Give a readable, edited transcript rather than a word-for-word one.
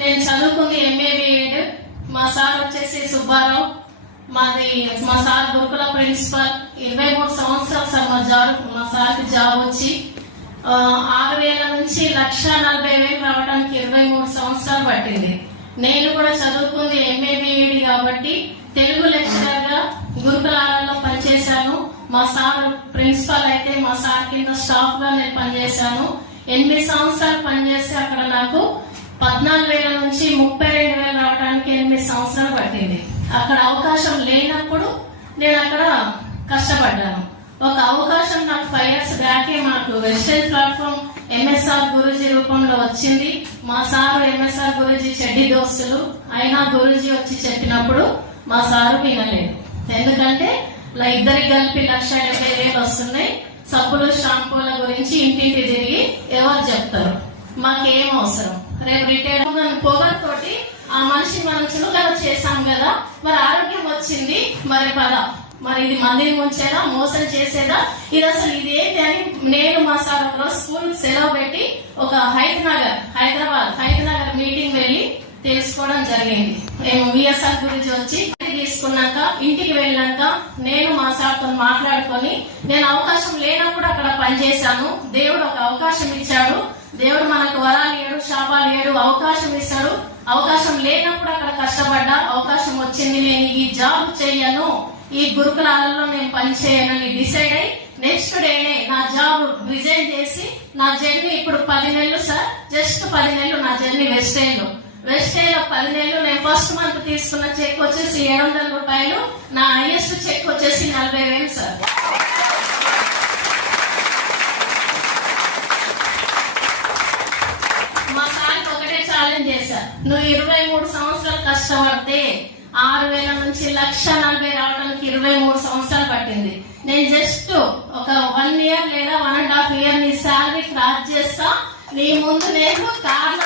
నేను చదువుకుంది MA BEd. మా సార్ వచ్చేసి సుబ్బారావు. మా సార్ గురుకుల ప్రిన్సిపల్. 23 సంవత్సరాలు సార్ మా సార్కి జాబ్ వచ్చి 6,000 నుంచి 1,40,000 రావడానికి 23 సంవత్సరాలు పట్టింది. నేను కూడా చదువుకుంది ఎంఏ బిఎడ్ కాబట్టి తెలుగు లెక్చరర్ గా గురుకులాలలో పనిచేశాను. మా సార్ ప్రిన్సిపల్ అయితే మా సార్ కింద స్టాఫ్ గా నేను పనిచేశాను. 8 సంవత్సరాలు పనిచేసి అక్కడ నాకు 14,000 నుంచి 32,000 రావడానికి 8 సంవత్సరాలు పట్టింది. అక్కడ అవకాశం లేనప్పుడు నేను అక్కడ కష్టపడ్డాను. ఒక అవకాశం నాకు 5 years బ్యాకే మాకు వెస్టర్న్ ప్లాట్ఫామ్ ఎంఎస్ఆర్ గురూజీ రూపంలో వచ్చింది. మా సారు ఎంఎస్ఆర్ గురూజీ చెడ్డి దోస్తులు అయినా గురూజీ వచ్చి చెప్పినప్పుడు మా సారు వినలేదు. ఎందుకంటే ఇద్దరికి కలిపి 1,70,000 వస్తున్నాయి. సబ్బులు షాంపూల గురించి ఇంటింటి తిరిగి ఎవరు చెప్తారు? మాకేం అవసరం? రేపు రిటైర్ పొగతోటి ఆ మనిషి మనం చురుగ్గా చేశాం కదా, మరి ఆరోగ్యం వచ్చింది, మరి ఇది మందిని ముంచేదా, మోసం చేసేదా, ఇది అసలు ఇది ఏంటి అని నేను మా సార్ ఒకరోజు స్కూల్ సెలవు పెట్టి ఒక హైదరాబాద్ మీటింగ్ వెళ్ళి తెలుసుకోవడం జరిగింది. మేము విఎస్ఆర్ గురించి వచ్చి తీసుకున్నాక ఇంటికి వెళ్ళాక నేను మా సార్తో మాట్లాడుకొని నేను అవకాశం లేనప్పుడు అక్కడ పనిచేశాను. దేవుడు ఒక అవకాశం ఇచ్చాడు. దేవుడు మనకు వరాలు ఇయ్యడు, శాపాలు ఇయ్యడు, అవకాశం ఇస్తాడు. అవకాశం లేనప్పుడు అక్కడ కష్టపడ్డా, అవకాశం వచ్చింది. నేను ఈ జాబ్ చేయను, ఈ గురుకులాలలో నేను పనిచేయనని డిసైడ్ అయ్యి నెక్స్ట్ డేనే నా జాబ్ రిజైన్ చేసి నా జర్నీ ఇప్పుడు 10 నెలలు సార్, జస్ట్ 10 నెలలు నా జర్నీ వెస్టైన్ లో 10 నెలలు. నేను ఫస్ట్ మంత్ తీసుకున్న చెక్ వచ్చేసి 700 రూపాయలు. నా హైయెస్ట్ చెక్ వచ్చేసి 40,000 సార్. మా సార్కి ఒకటే ఛాలెంజ్ చేశా, నువ్వు 23 సంవత్సరాలు కష్టపడితే 6,000 నుంచి 1,40,000 రావడానికి 23 సంవత్సరాలు పట్టింది. నేను జస్ట్ ఒక 1 year లేదా 1.5 year నీ శాలరీ క్రాస్ చేస్తా. నీ ముందు నేను కార్ల